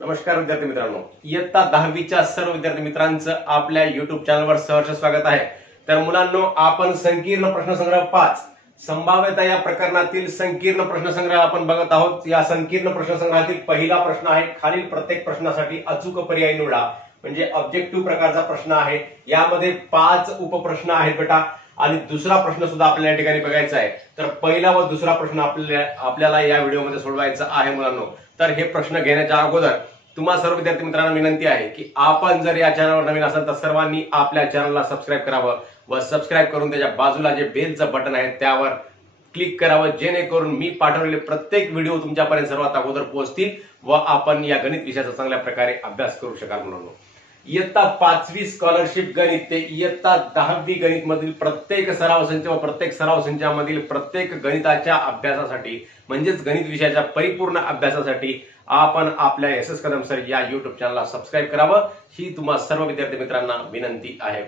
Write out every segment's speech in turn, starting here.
नमस्कार विद्यार्थी मित्रांनो, इयत्ता 10वीच्या सर्व विद्यार्थी मित्रांचं आपल्या युट्यूब चॅनलवर सहर्ष स्वागत आहे। तर मुलांनो, आपण संकीर्ण प्रश्नसंग्रह 5 संभाव्यता या प्रकरणातील संकीर्ण प्रश्नसंग्रह आपण बघत आहोत। या संकीर्ण प्रश्नसंग्रहातील पहिला प्रश्न आहे, खालील प्रत्येक प्रश्नासाठी अचूक पर्याय निवडा। म्हणजे ऑब्जेक्टिव्ह प्रकारचा प्रश्न आहे। यामध्ये 5 उपप्रश्न आहेत बेटा, आणि दुसरा प्रश्न सुद्धा आपल्याला या ठिकाणी बघायचा आहे। तर पहिला व दुसरा प्रश्न आपल्याला या व्हिडिओमध्ये सोडवायचा आहे मुलांनो। तर हे प्रश्न घेण्याच्या अगोदर तुम्हा सर्व विद्यार्थी मित्रांना विनंती आहे की आपण जर या चॅनलवर नवीन असाल तर सर्वांनी आपल्या चॅनलला सबस्क्राइब करावं व सबस्क्राइब करून त्याच्या बाजूला जे बेलचं बटन आहे त्यावर क्लिक करावं, जेणेकरून मी पाठवलेले प्रत्येक व्हिडिओ तुमच्यापर्यंत सर्वात अगोदर पोहोचतील व आपण या गणित विषयाचा चांगल्या प्रकारे अभ्यास करू शकाल। म्हणून इयत्ता 5वी स्कॉलरशिप गणित ते इयत्ता 10वी गणित मधील प्रत्येक सराव संच व प्रत्येक सराव संचामधील प्रत्येक गणिताच्या अभ्यासासाठी म्हणजेच गणित विषयाच्या परिपूर्ण अभ्यासासाठी आपण आपल्या एस कदम सर या युट्यूब चॅनलला सबस्क्राइब करावं, ही तुम्हा सर्व विद्यार्थी मित्रांना विनंती आहे।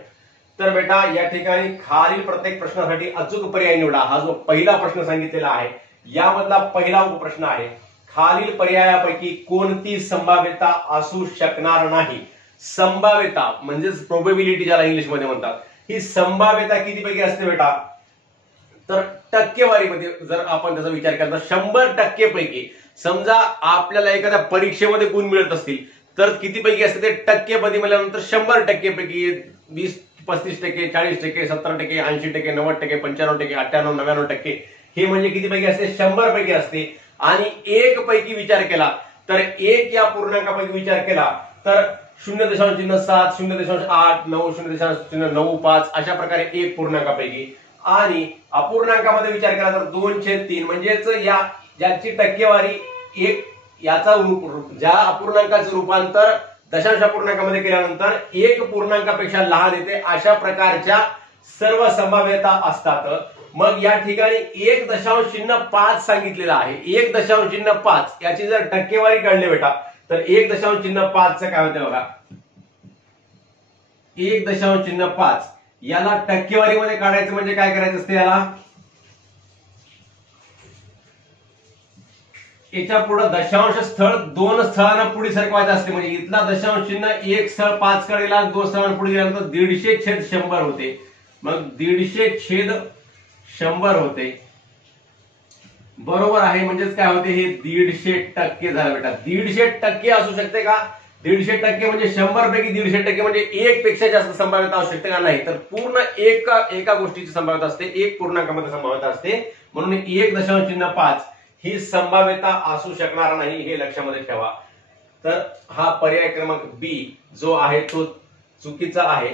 तर बेटा, या ठिकाणी खालील प्रत्येक प्रश्नासाठी अचूक पर्याय निवडा हा जो पहिला प्रश्न सांगितलेला आहे, यामधला पहिला उपप्रश्न आहे, खालील पर्यायापैकी कोणती संभाव्यता असू शकणार नाही। संभाव्यता म्हणजेच प्रोबेबिलिटी ज्याला इंग्लिश मध्ये म्हणतात, ही संभाव्यता किती पैकी असते बेटा? तर टक्केवारीमध्ये जर आपण त्याचा विचार केला तर 100% पैकी समजा आपल्याला एखाद्या परीक्षेमध्ये गुण मिळत असतील तर किती पैकी असते ते टक्केमध्ये म्हणल्यानंतर 100% पैकी 20, 35%, 40%, 70%, 80%, 90%, 95%, 98%, 99% हे म्हणजे किती पैकी असते? 100 पैकी असते। आणि 1 पैकी विचार केला तर 1 या पूर्णांकापैकी विचार केला तर 0.7, 0.8, 9, 0.95 अशा प्रकारे 1 पूर्णांकापैकी, आणि अपूर्णांकामध्ये विचार केला तर 2/3 म्हणजेच ज्याची टक्केवारी 1 याचा ज्या अपूर्णांकाचं रूपांतर दशांश अपूर्णांकामध्ये केल्यानंतर 1 पूर्णांकापेक्षा लहान येते, अशा प्रकारच्या सर्व संभाव्यता असतात। मग या ठिकाणी 1.5 सांगितलेला आहे। 1.5 याची जर टक्केवारी काढली बेटा तर 1.5 चं काय होतं बघा, 1.5 याला टक्केवारीमध्ये काढायचं म्हणजे काय करायचं असते? याच्या पुढे दशांश स्थळ 2 स्थळांना पुढे सरकवायचं असते। म्हणजे इथला दशांश चिन्ह 1 स्थळ 5 कडे गेला, 2 स्थळांना पुढे गेल्यानंतर 150/100 होते। मग 150/100 होते, बरोबर आहे। म्हणजेच काय होते? हे 150% झालं बेटा। 150% असू शकते का? 150% म्हणजे 100 पैकी 150% म्हणजे 1 पेक्षा जास्त संभाव्यता असू शकते का? नाही, तर पूर्ण एका गोष्टीची संभाव्यता असते, 1 पूर्णांकामध्ये संभाव्यता असते। म्हणून 1.5 ही संभाव्यता असू शकणार नाही, हे लक्षामध्ये ठेवा। तर हा पर्याय क्रमांक बी जो आहे तो चुकीचा आहे।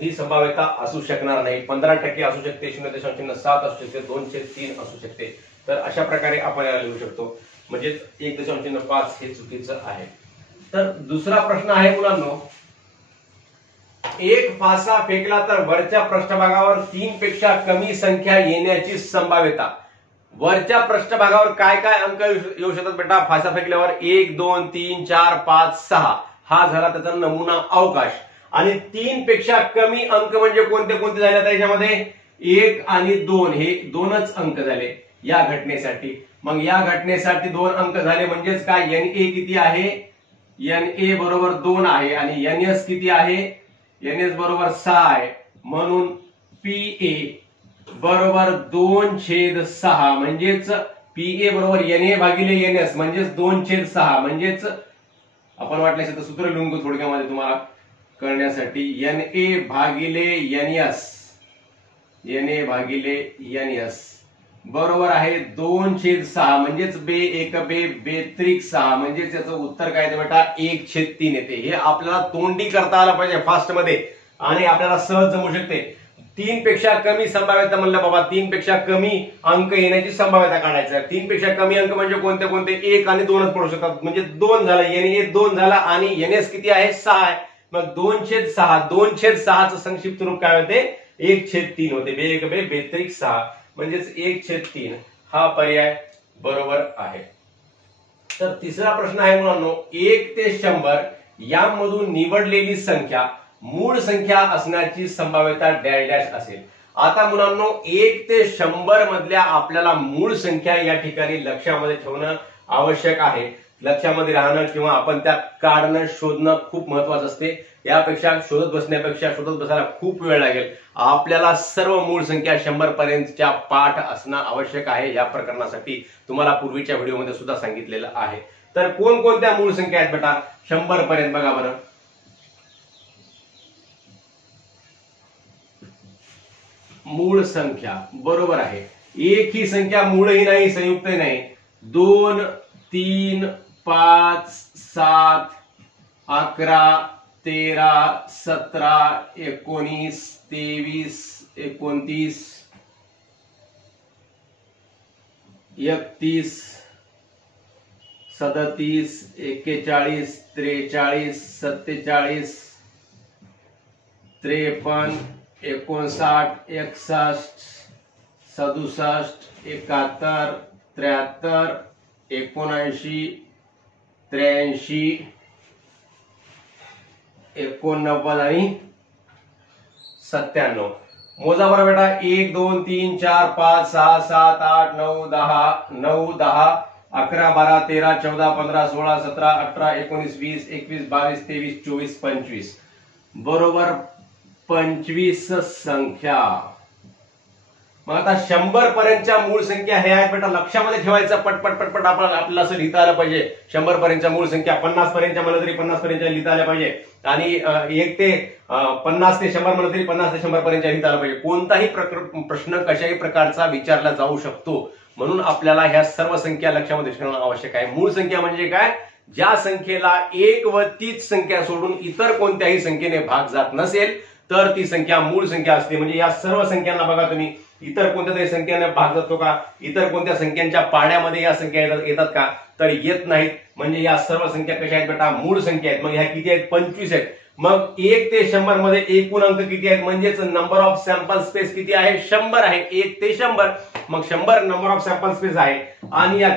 ही संभाव्यता असू शकणार नाही। 15% असू शकते, 0.7 असू शकते, 2/3 असू शकते। तर अशा प्रकारे आपण याला लिहू शकतो, म्हणजे 1.5 हे चुकीचं आहे। तर दुसरा प्रश्न आहे मुलांनो, एक फासा फेकला तर वरच्या पृष्ठभागावर 3 पेक्षा कमी संख्या येण्याची संभाव्यता। वरच्या पृष्ठभागावर काय काय अंक येऊ शकतात बेटा? फासा फेकल्यावर 1, 2, 3, 4, 5, 6 हा झाला त्याचा नमुना अवकाश। आणि 3 पेक्षा कमी अंक म्हणजे कोणते कोणते झाले? आता याच्यामध्ये 1 आणि 2 हे 2च अंक झाले या घटनेसाठी। मग या घटनेसाठी 2 अंक झाले म्हणजेच काय? NA किती आहे? NA बरोबर 2 आहे, आणि NS किती आहे? NS बरोबर 6 आहे। म्हणून PA बरोबर 2/6 म्हणजेच PA बरोबर NA भागिले NS म्हणजेच 2/6 म्हणजेच आपण वाटल्यास सूत्र लिहून घेऊ थोडक्यामध्ये तुम्हाला करण्यासाठी, NA भागिले NS बरोबर आहे 2/6 म्हणजेच बे 6 म्हणजेच याचं उत्तर काय येते बेटा? 1/3 येते। हे आपल्याला तोंडी करता आलं पाहिजे फास्ट मध्ये, आणि आपल्याला सहज जमू शकते। 3 पेक्षा कमी संभाव्यता म्हणलं बाबा, 3 पेक्षा कमी अंक येण्याची संभाव्यता काढायचं। 3 पेक्षा कमी अंक म्हणजे कोणते कोणते? 1 आणि 2च पडू शकतात, म्हणजे 2 झाला, NA 2 झाला, आणि NS किती आहे? 6 आहे। मग 2/6 चं संक्षिप्त रूप काय होते? 1/3 होते, बे 6 म्हणजेच 1/3 हा पर्याय बरोबर आहे। तर तिसरा प्रश्न आहे मुलांनो, 1 ते 100 यामधून निवडलेली संख्या मूळ संख्या असण्याची संभाव्यता डॅश डॅश असेल। आता मुलांनो, 1 ते 100 मधल्या आपल्याला मूळ संख्या या ठिकाणी लक्षामध्ये ठेवणं आवश्यक आहे। लक्षामध्ये राहणं किंवा आपण त्या काढणं शोधणं खूप महत्वाचं असते. यापेक्षा शोधत बसायला खूप वेळ लागेल. आपल्याला सर्व मूळ संख्या 100 पर्यंतच्या पाठ असणं आवश्यक आहे. या प्रकरणासाठी तुम्हाला पूर्वीच्या व्हिडिओमध्ये सुद्धा सांगितलेलं आहे. तर कोणकोणत्या मूळ संख्या आहेत बेटा 100 पर्यंत बघा बरं. मूळ संख्या बरोबर आहे. एक ही संख्या मूळही नाही संयुक्तही नाही. 2, 3, 5, 7, 11, 13, 17, 19, 23, 29, 31, 37, 41, 43, 47, 53, 59, 61, 67, 71, 73, 79, 83, 89 आणि 97. मोजा बरं बेटा. 1, 2, 3, 4, 5, 6, 7, 8, 9, 10, 9, 10, 11, 12, 13, 14, 15, 16, 17, 18, 19, 20, 21, 22, 23, 24, 25 बरोबर 25 संख्या. मग आता 100 पर्यंतच्या मूळ संख्या हे आहेत बेटा. लक्षामध्ये ठेवायचं. पटपट आपल्याला असं लिहिता आलं पाहिजे. 100 पर्यंतच्या मूळ संख्या 50 पर्यंतच्या म्हणलं तरी 50 पर्यंतच्या लिहिता आल्या पाहिजे. आणि 1 ते 50 ते 100 म्हणलं तरी 50 ते 100 पर्यंतच्या लिहिता आलं पाहिजे. कोणताही प्रश्न कशाही प्रकारचा विचारला जाऊ शकतो. म्हणून आपल्याला ह्या सर्व संख्या लक्षामध्ये ठेवणं आवश्यक आहे. मूळ संख्या म्हणजे काय? ज्या संख्येला एक व तीच संख्या सोडून इतर कोणत्याही संख्येने भाग जात नसेल तर ती संख्या मूळ संख्या असते. म्हणजे या सर्व संख्यांना बघा तुम्ही, इतर कोणत्या तरी संख्येने भाग जातो का? इतर कोणत्या संख्यांच्या पाड्यामध्ये या संख्या येतात का? तर येत नाहीत. म्हणजे या सर्व संख्या कशा आहेत बेटा? मूळ संख्या आहेत. मग ह्या किती आहेत? 25 आहेत. मग 1 ते 100 मध्ये एकूण अंक किती आहेत? म्हणजेच नंबर ऑफ सॅम्पल स्पेस किती आहे? 100 आहे. 1 ते 100. मग 100 नंबर ऑफ सॅम्पल स्पेस आहे. आणि या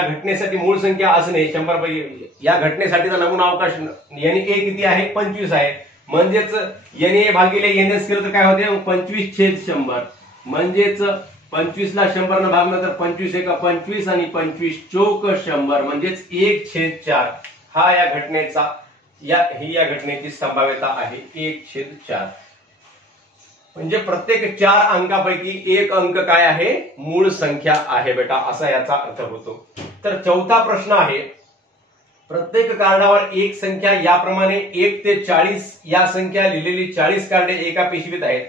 घटनेसाठी मूळ संख्या असणे 100 पैकी या घटनेसाठीचा नमुना अवकाश NA किती आहे? 25 आहे. म्हणजेच NA भागिले NS केलं तर काय होते? 25/100. म्हणजेच 25 ला 100 न भागलं तर 25 एका 25 आणि 25 चौक 100 म्हणजेच 1/4. हा या घटनेची संभाव्यता आहे 1/4. म्हणजे प्रत्येक 4 अंकापैकी एक अंक काय आहे? मूळ संख्या आहे बेटा. असा याचा अर्थ होतो. तर चौथा प्रश्न आहे. प्रत्येक कार्डावर एक संख्या याप्रमाणे 1 ते 40 या संख्या लिहिलेली 40 कार्डे एका पिशवीत आहेत.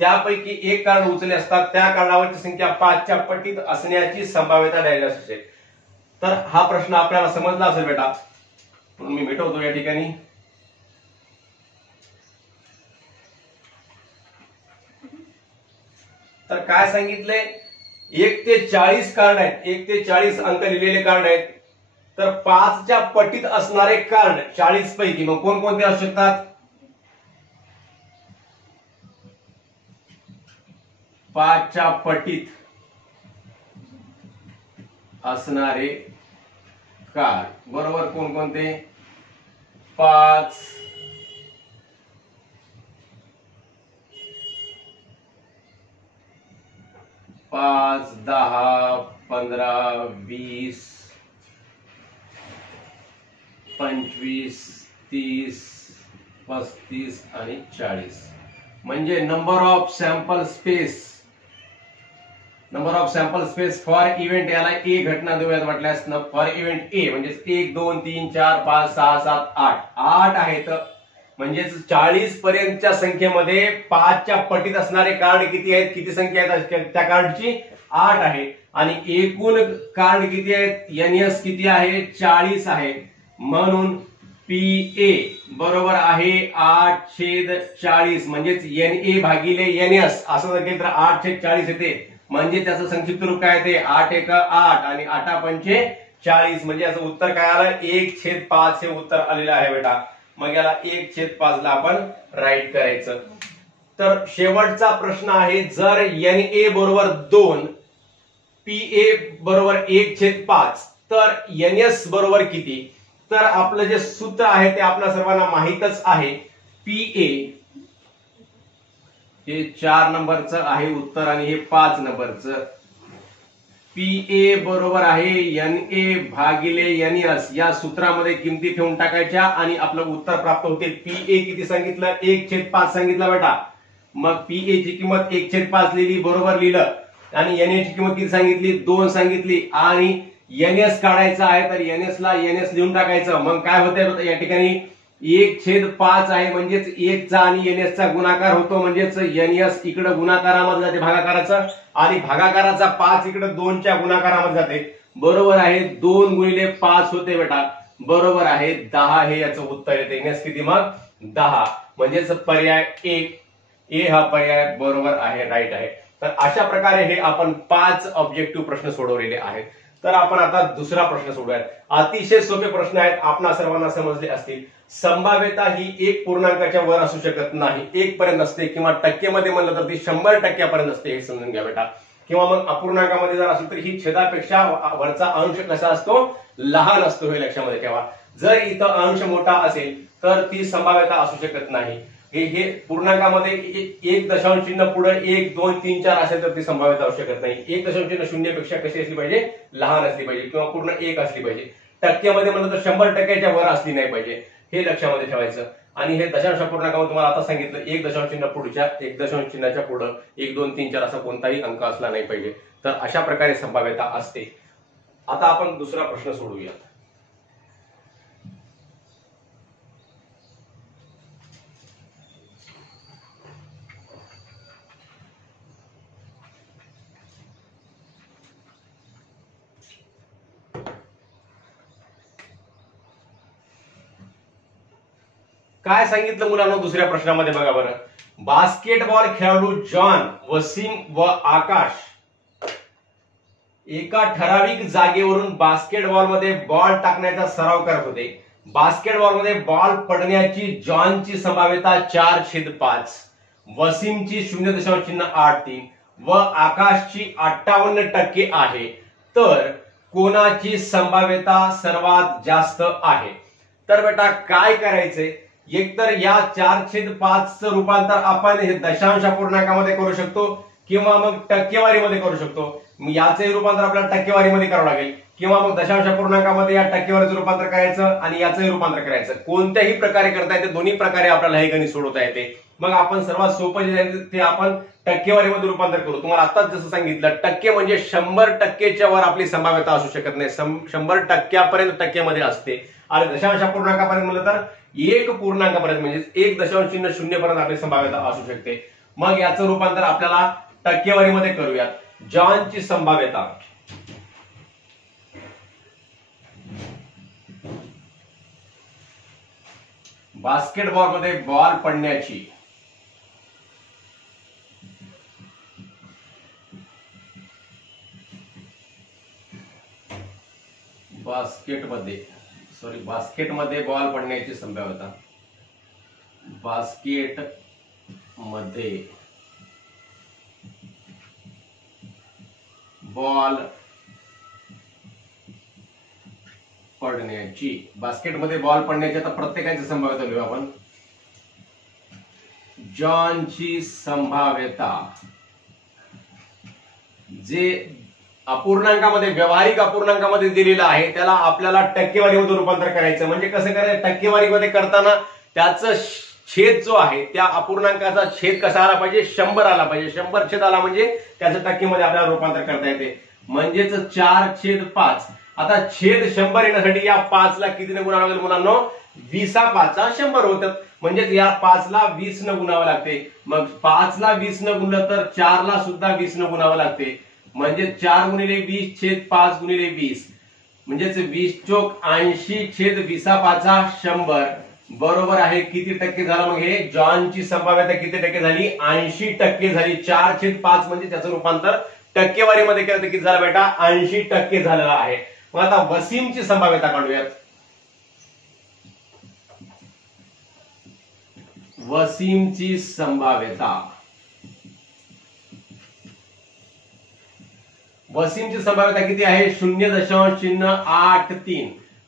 त्यापैकी एक कार्ड उचलले असतात. त्या कार्डावरची संख्या 5च्या पटीत असण्याची संभाव्यता द्यायला असेल. तर हा प्रश्न आपल्याला समजला असेल बेटा. म्हणून मी मिटवतो या ठिकाणी. तर काय सांगितले? 1 ते 40 कार्ड आहेत. 1 ते 40 अंक लिहिलेले कार्ड आहेत. तर 5च्या पटीत असणारे कार्ड 40 पैकी मग कोणकोणते असू शकतात? 5च्या पटीत असणारे कार्ड बरोबर कोणकोणते? 5, 10, 15, 20, 25, 30, 35 आणि 40. म्हणजे number of sample space for event याला ए घटना देऊयात वाटल्यास. फॉर इव्हेंट ए म्हणजे 1, 2, 3, 4, 5, 6, 7, 8 आहेत. म्हणजेच 40 पर्यंतच्या संख्येमध्ये 5च्या पटीत असणारे कार्ड किती आहेत? किती संख्या आहेत त्या कार्डची? 8 आहे. आणि एकूण कार्ड किती आहेत? NS किती आहे? 40 आहे. म्हणून PA बरोबर आहे 8/40. म्हणजेच NA भागिले NS असं जर केलं तर 8/40 येते. म्हणजे त्याचं संक्षिप्त रूप काय येते? 8 × 8 आणि 8 40. म्हणजे याचं उत्तर काय आलं? 1/5 हे उत्तर आलेलं आहे बेटा. मग याला 1/5 ला आपण राईट करायचं. तर शेवटचा प्रश्न आहे. जर NA बरोबर 2, PA बरोबर 1/5 तर NS बरोबर किती? तर आपलं जे सूत्र आहे ते आपल्या सर्वांना माहीतच आहे. PA हे 4 नंबरचं आहे उत्तर आणि हे 5 नंबरचं. PA बरोबर आहे NA भागिले NS या सूत्रामध्ये किमती ठेवून टाकायच्या आणि आपलं उत्तर प्राप्त होते. PA किती सांगितलं? 1/5 सांगितलं बेटा. मग PA ची किंमत 1/5 लिहिली, बरोबर लिहिलं. आणि NA ची किंमत किती सांगितली? 2 सांगितली. आणि NS काढायचं आहे तर NS ला NS लिहून टाकायचं. मग काय होतंय या ठिकाणी? 1/5 आहे म्हणजेच 1 चा आणि NS चा गुणाकार होतो, म्हणजेच NS इकडे गुणाकारामध्ये जाते भागाकाराचा, आणि भागाकाराचा 5 इकडे 2 च्या गुणाकारामध्ये जाते. बरोबर आहे, 2 गुणिले 5 होते बेटा. बरोबर आहे 10 हे याचं उत्तर येते. NS किती मग? 10. म्हणजेच पर्याय 1 A हा पर्याय बरोबर आहे, राईट आहे. तर अशा प्रकारे हे आपण 5 ऑब्जेक्टिव्ह प्रश्न सोडवलेले आहेत. तर आपण आता दुसरा प्रश्न सोडूयात. अतिशय सोपे प्रश्न आहेत, आपणा सर्वांना समजले असतील. संभाव्यता ही 1 पूर्णांकाच्या वर असू शकत नाही, 1 पर्यंत असते, किंवा टक्केमध्ये म्हणलं तर ती 100% असते, हे समजून घ्या बेटा. किंवा मग अपूर्णांकामध्ये जर असेल तर ही छेदापेक्षा वरचा अंश कसा असतो? लहान असतो, हे लक्षामध्ये ठेवा. जर इथं अंश मोठा असेल तर ती संभाव्यता असू शकत नाही. हे पूर्णांकामध्ये 1 दशांश चिन्ह पुढे 1, 2, 3, 4 असेल तर ती संभाव्यता असू शकत नाही. 1 दशांश चिन्ह 0 पेक्षा कशी असली पाहिजे? लहान असली पाहिजे, किंवा पूर्ण 1 असली पाहिजे. टक्क्यामध्ये म्हणलं तर 100%च्या वर असली नाही पाहिजे, हे लक्षामध्ये ठेवायचं. आणि हे दशांश पूर्णांकामध्ये तुम्हाला आता सांगितलं 1 दशांश चिन्ह पुढच्या 1 दशांश चिन्हाच्या पुढे 1, 2, 3, 4 असा कोणताही अंक असला नाही पाहिजे. तर अशा प्रकारे संभाव्यता असते. आता आपण दुसरा प्रश्न सोडूया. काय सांगितलं मुलांना दुसऱ्या प्रश्नामध्ये? बघा बरं. बास्केटबॉल खेळाडू जॉन, वसीम व आकाश एका ठराविक जागेवरून बास्केटबॉलमध्ये बॉल टाकण्याचा सराव करत होते. बास्केटबॉलमध्ये बॉल पडण्याची जॉनची संभाव्यता 4/5, वसीमची 0.83 व आकाशची 58% आहे. तर कोणाची संभाव्यता सर्वात जास्त आहे? तर बेटा काय करायचंय? एकतर या 4/5 चं रूपांतर आपण हे दशांश अपूर्णांकामध्ये करू शकतो, किंवा मग टक्केवारीमध्ये करू शकतो. याचे रूपांतर आपल्याला टक्केवारीमध्ये करावं लागेल, किंवा मग दशांश अपूर्णांकामध्ये या टक्केवारीचं रूपांतर करायचं आणि याचंही रूपांतर करायचं. कोणत्याही प्रकारे करता येते, दोन्ही प्रकारे आपल्याला हे गणित सोडवता येते. मग आपण सर्वात सोपं जे आहे ते आपण टक्केवारीमध्ये रूपांतर करू. तुम्हाला आताच जसं सांगितलं, टक्के म्हणजे 100%च्या वर आपली संभाव्यता असू शकत नाही, 100%पर्यंत टक्क्यामध्ये असते. आणि दशांश अपूर्णांकापर्यंत म्हणलं तर 1 पूर्णांकापर्यंत म्हणजे 1 दशांश चिन्ह 0 पर्यंत आपली संभाव्यता असू शकते. मग याचं रूपांतर आपल्याला टक्केवारीमध्ये करूयात. जॉनची संभाव्यता बास्केटबॉलमध्ये बॉल पडण्याची बास्केटमध्ये बॉल पडण्याची संभाव्यता, बास्केटमध्ये बॉल पडण्याची, बास्केटमध्ये बॉल पडण्याची आता प्रत्येकाची संभाव्यता लिहू आपण. जॉनची संभाव्यता जे अपूर्णांकामध्ये, व्यावहारिक अपूर्णांकामध्ये दिलेलं आहे, त्याला आपल्याला टक्केवारीमध्ये रूपांतर करायचं. म्हणजे कसं करायचं? टक्केवारीमध्ये करताना त्याचं छेद जो आहे, त्या अपूर्णांकाचा छेद कसा आला पाहिजे? 100 आला पाहिजे. 100 छेद आला म्हणजे त्याचं टक्केमध्ये आपल्याला रूपांतर करता येते. म्हणजेच 4/5. आता छेद 100 येण्यासाठी या 5 ला कितीने गुणावं लागेल मुलांनो? 20/5 100 होतात. म्हणजेच या 5 ला 20 न गुणावं लागते. मग 5 ला 20 न गुणलं तर 4 ला सुद्धा 20 न गुणावं लागते. म्हणजे 4 गुणिले 20 छेद 5 गुणिले 20, म्हणजेच 20 चोक 80 छेद 20/5 100. बरोबर आहे. किती टक्के झाला मग हे? जॉनची संभाव्यता किती टक्के झाली? 80% झाली. 4/5 म्हणजे त्याचं रूपांतर टक्केवारीमध्ये केलं तर किती झालं बेटा? 80% झालेला आहे. मग आता वसीमची संभाव्यता काढूयात. वसीमची संभाव्यता, वसीमची संभाव्यता किती आहे? 0.83.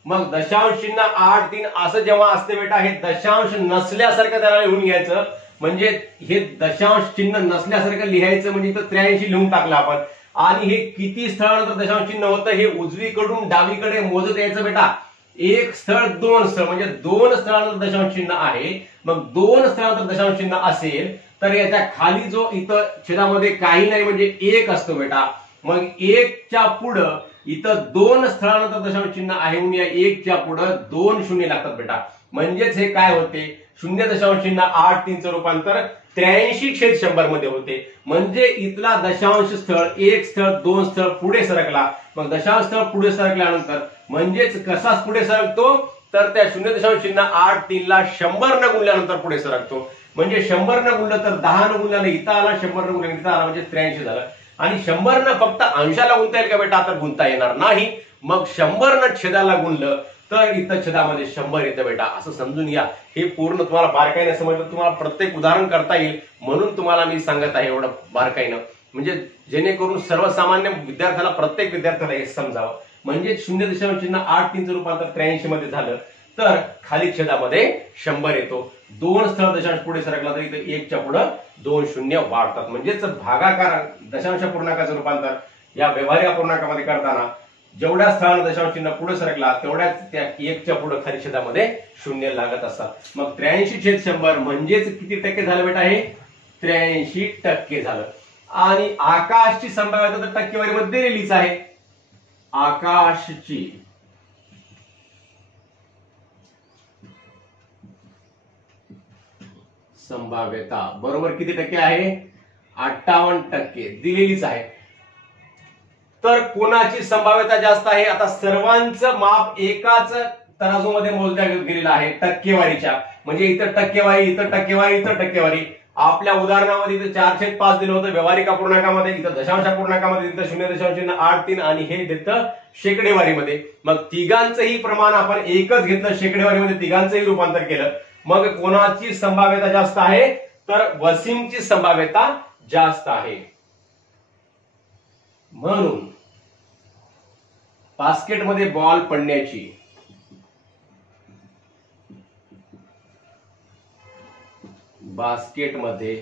मग दशांश चिन्ह 83 असं जेव्हा असते बेटा, हे दशांश नसल्यासारखं त्याला लिहून घ्यायचं. म्हणजे हे दशांश चिन्ह नसल्यासारखं लिहायचं, म्हणजे इथं 83 लिहून टाकलं आपण. आणि हे किती स्थळानंतर दशांश चिन्ह होतं हे उजवीकडून डावीकडे मोजत यायचं बेटा. एक स्थळ दोन स्थळ म्हणजे दोन स्थळानंतर दशांश चिन्ह आहे. मग दोन स्थळानंतर दशांश चिन्ह असेल तर याच्या खाली जो इथं छेदामध्ये काही नाही म्हणजे एक असतो बेटा. मग एकच्या पुढं इथं दोन स्थळानंतर दशांश चिन्ह आहे म्हणून या एकच्या पुढं 2 शून्य लागतात बेटा. म्हणजेच हे काय होते 0.8 रूपांतर 83/100 मध्ये होते. म्हणजे इथला दशांश स्थळ एक स्थळ दोन स्थळ पुढे सरकला. मग दशांश स्थळ पुढे सरकल्यानंतर म्हणजेच कसा पुढे सरकतो तर त्या 0.83 ला 100 न गुणल्यानंतर पुढे सरकतो. म्हणजे 100 न गुणलं तर 10 न गुणल्याने इथं आला, 100 न गुणल्याने इथं आला म्हणजे 83 झालं. आणि 100 न फक्त अंशाला गुणता येईल का बेटा तर गुणता येणार नाही. मग 100 न छेदाला गुणलं तर इथं छेदामध्ये 100 येतं बेटा. असं समजून घ्या. हे पूर्ण तुम्हाला बारकाईने समजलं, तुम्हाला प्रत्येक उदाहरण करता येईल म्हणून तुम्हाला मी सांगत आहे एवढं बारकाईनं, म्हणजे जेणेकरून सर्वसामान्य विद्यार्थ्याला प्रत्येक विद्यार्थ्याला हे समजावं. म्हणजे 0.83 रूपांतर 83 मध्ये झालं तर खाली छेदामध्ये 100 येतो. दोन स्थळ दशांश पुढे सरकला तर इथे एकच्या पुढे 2 शून्य वाढतात. म्हणजेच भागाकार दशांश पूर्णांकाचं रूपांतर या व्यवहारी अपूर्णांकामध्ये करताना जेवढ्या स्थळानं दशांश चिन्ह पुढे सरकला तेवढ्याच त्या एकच्या पुढे खाली छेदामध्ये शून्य लागत असतात. मग 83/100 म्हणजेच किती टक्के झालं बेटा हे 83% झालं. आणि आकाशची संभाव्यता तर टक्केवारीमध्ये दिलेलीच आहे. आकाशची संभाव्यता बरोबर किती टक्के आहे 58% दिलेलीच आहे. तर कोणाची संभाव्यता जास्त आहे आता सर्वांचं माप एकाच तराजूमध्ये मोजल्या गेलेलं आहे टक्केवारीच्या. म्हणजे इथं टक्केवारी इथं टक्केवारी इथं टक्केवारी. आपल्या उदाहरणामध्ये इथं 4/5 दिलं होतं व्यवहारिक अपूर्णांकामध्ये, इथं दशांश अपूर्णांकामध्ये, इथं 0.83 आणि हे देतं शेकडेवारीमध्ये. मग तिघांचंही प्रमाण आपण एकच घेतलं शेकडेवारीमध्ये, तिघांचंही रूपांतर केलं. मग कोणाची संभाव्यता जास्त आहे तर वसीमची संभाव्यता जास्त आहे. म्हणून बास्केटमध्ये बॉल पडण्याची बास्केटमध्ये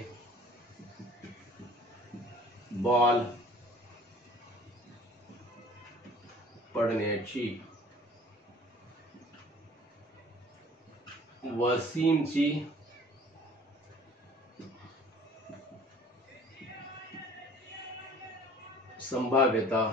बॉल पडण्याची वसीमची संभाव्यता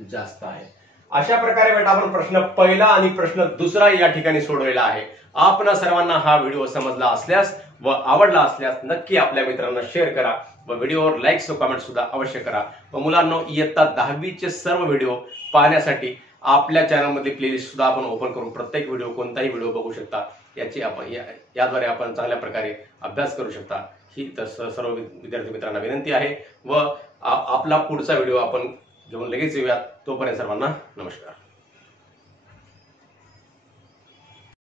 जास्त आहे. अशा प्रकारे बेटा आपण प्रश्न पहिला आणि प्रश्न दुसरा या ठिकाणी सोडवलेला आहे. आपणा सर्वांना हा व्हिडिओ समजला असल्यास व आवडला असल्यास नक्की आपल्या मित्रांना शेअर करा व व्हिडिओवर लाईक्स व कमेंट सुद्धा अवश्य करा. व मुलांनो इयत्ता 10वीचे सर्व व्हिडिओ पाहण्यासाठी आपल्या चॅनलमध्ये प्लेलिस्ट सुद्धा आपण ओपन करून प्रत्येक व्हिडिओ कोणताही व्हिडिओ बघू शकता. याची आपण याद्वारे आपण चांगल्या प्रकारे अभ्यास करू शकता. ही सर्व विद्यार्थी मित्रांना विनंती आहे. व आपला पुढचा व्हिडिओ आपण घेऊन लगेच येऊयात. तोपर्यंत सर्वांना नमस्कार.